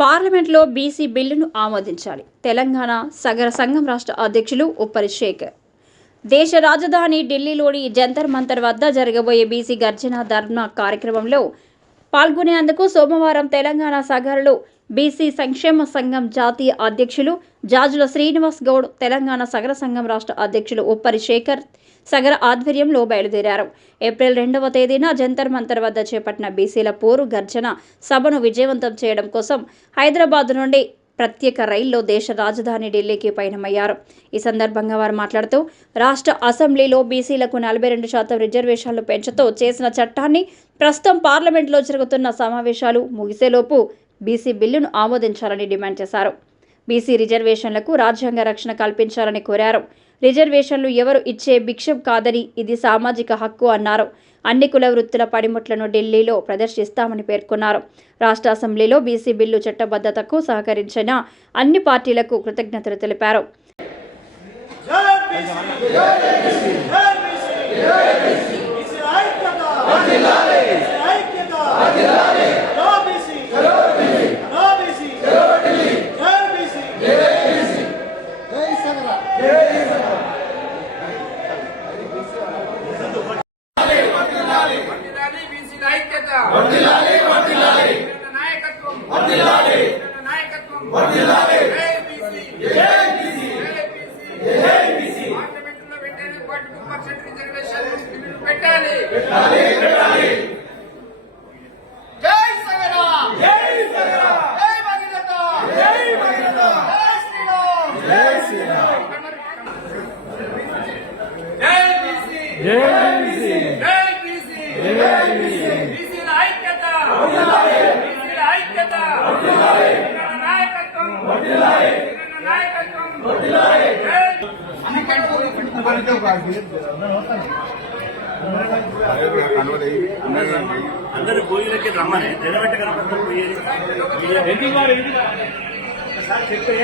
పార్లమెంట్లో బీసీ బిల్లును ఆమోదించాలి. తెలంగాణ సగర సంఘం రాష్ట్ర అధ్యక్షులు ఉప్పరి శేఖర్. దేశ రాజధాని ఢిల్లీలోని జంతర్ మంతర్ వద్ద జరగబోయే బీసీ గర్జన ధర్నా కార్యక్రమంలో పాల్గొనేందుకు సోమవారం తెలంగాణ సగరలో బీసీ సంక్షేమ సంఘం జాతీయ అధ్యక్షులు జాజుల శ్రీనివాస్ గౌడ్, తెలంగాణ సగర సంఘం రాష్ట్ర అధ్యక్షులు ఉప్పరి శేఖర్ సగర ఆధ్వర్యంలో బయలుదేరారు. ఏప్రిల్ 2వ తేదీన జంతర్ మంతర్ వద్ద చేపట్టిన బీసీల పోరు గర్జన సభను విజయవంతం చేయడం కోసం హైదరాబాద్ నుండి ప్రత్యేక రైల్లో దేశ రాజధాని ఢిల్లీకి పయనమయ్యారు. ఈ సందర్భంగా వారు మాట్లాడుతూ రాష్ట్ర అసెంబ్లీలో బీసీలకు 42% రిజర్వేషన్లు పెంచుతూ చేసిన చట్టాన్ని ప్రస్తుతం పార్లమెంట్లో జరుగుతున్న సమావేశాలు ముగిసేలోపు బీసీ బిల్లును ఆమోదించాలని డిమాండ్ చేశారు. బీసీ రిజర్వేషన్లకు రాజ్యాంగ రక్షణ కల్పించాలని కోరారు. రిజర్వేషన్లు ఎవరు ఇచ్చే భిక్షం కాదని ఇది సామాజిక హక్కు అన్నారు. అన్ని కుల వృత్తుల పడిముట్లను ఢిల్లీలో ప్రదర్శిస్తామని పేర్కొన్నారు. రాష్ట్ర అసెంబ్లీలో బీసీ బిల్లు చట్టబద్ధతకు సహకరించిన అన్ని పార్టీలకు కృతజ్ఞతలు తెలిపారు. అందరూ పోయిలకి రమ్మని నిలబెట్టగలరు. సార్ చెప్పే